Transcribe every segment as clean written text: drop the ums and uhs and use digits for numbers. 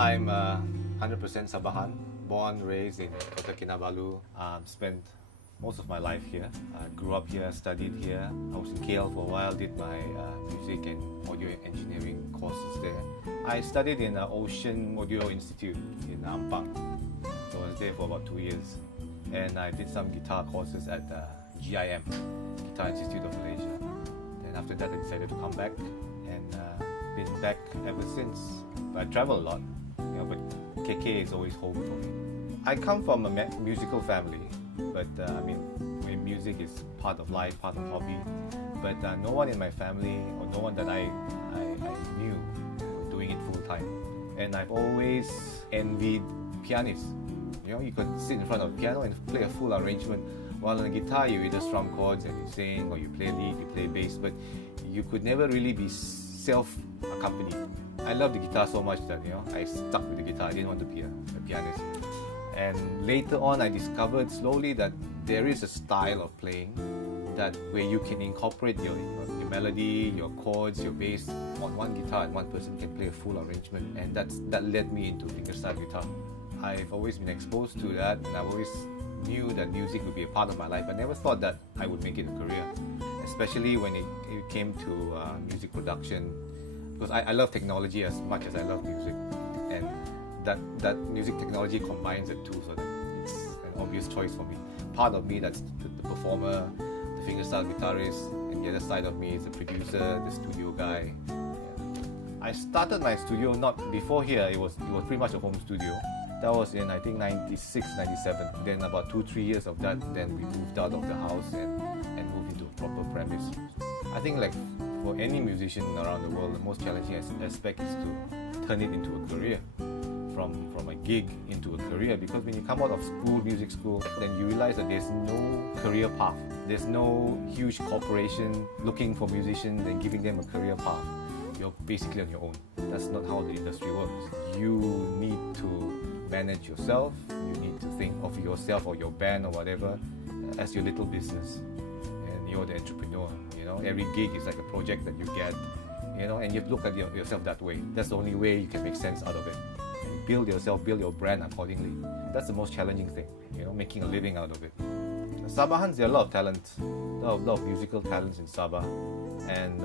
I'm 100% Sabahan, born, raised in Kota Kinabalu, spent most of my life here. Grew up here, studied here. I was in KL for a while, did my music and audio engineering courses there. I studied in Ocean Audio Institute in Ampang. So I was there for about 2 years. And I did some guitar courses at GIM, Guitar Institute of Malaysia. And after that I decided to come back and been back ever since. I travel a lot, but KK is always home for me. I come from a musical family, but music is part of life, part of hobby. But no one in my family or no one that I knew doing it full time. And I've always envied pianists. You could sit in front of a piano and play a full arrangement. While on the guitar, you either strum chords and you sing, or you play lead, you play bass, but you could never really be self-accompanied. I love the guitar so much that I stuck with the guitar. I didn't want to be a pianist. And later on, I discovered slowly that there is a style of playing that where you can incorporate your melody, your chords, your bass on one guitar, and one person can play a full arrangement. And that led me into fingerstyle guitar. I've always been exposed to that, and I always knew that music would be a part of my life. I never thought that I would make it a career, especially when it came to music production, because I love technology as much as I love music, and that music technology combines the two, so that it's an obvious choice for me. Part of me, that's the performer, the fingerstyle guitarist, and the other side of me is the producer, the studio guy. I started my studio before here. It was pretty much a home studio. That was in, I think, 96, 97. Then about 2-3 years of that, then we moved out of the house and moved into a proper premise. I think like for any musician around the world, the most challenging aspect is to turn it into a career. From a gig into a career, because when you come out of school, music school, then you realize that there's no career path. There's no huge corporation looking for musicians and giving them a career path. You're basically on your own. That's not how the industry works. You need to manage yourself. You need to think of yourself or your band or whatever as your little business, and you're the entrepreneur. Every gig is like a project that you get, and you look at yourself that way. That's the only way you can make sense out of it. And build yourself, build your brand accordingly. That's the most challenging thing, making a living out of it. Sabahan, there are a lot of talent, a lot of musical talents in Sabah, and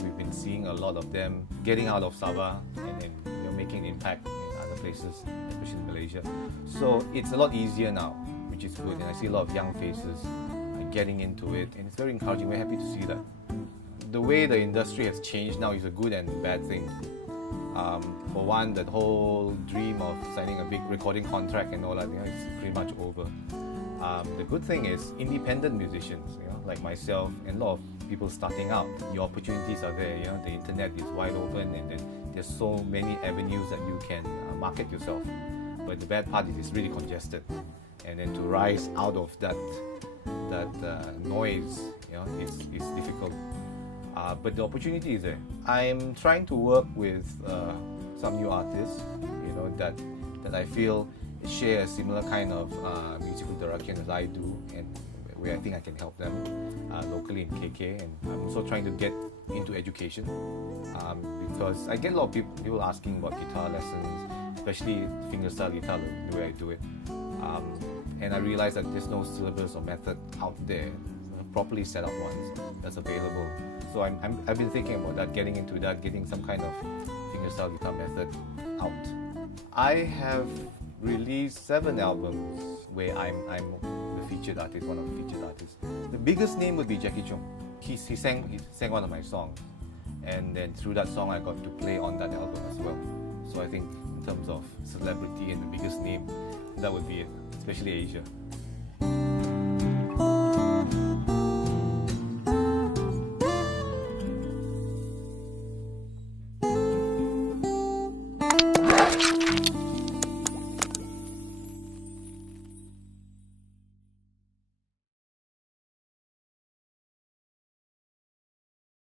we've been seeing a lot of them getting out of Sabah and making an impact in other places, especially in Malaysia. So it's a lot easier now, which is good, and I see a lot of young faces getting into it, and it's very encouraging. We're happy to see that. The way the industry has changed now is a good and bad thing. For one, that whole dream of signing a big recording contract and all that, it's pretty much over. The good thing is independent musicians, like myself and a lot of people starting out, your opportunities are there. The internet is wide open, and there's so many avenues that you can market yourself. But the bad part is it's really congested, and then to rise out of that noise, it's difficult. But the opportunity is there. I'm trying to work with some new artists, that I feel share a similar kind of musical direction as I do, and where I think I can help them locally in KK. And I'm also trying to get into education, because I get a lot of people asking about guitar lessons, especially fingerstyle guitar, the way I do it. And I realize that there's no syllabus or method out there, properly set up ones that's available. So I've been thinking about that, getting into that, getting some kind of fingerstyle guitar method out. I have released 7 albums where I'm the featured artist, one of the featured artists. The biggest name would be Jackie Chung. He sang one of my songs, and then through that song I got to play on that album as well. So I think in terms of celebrity and the biggest name, that would be it, especially Asia.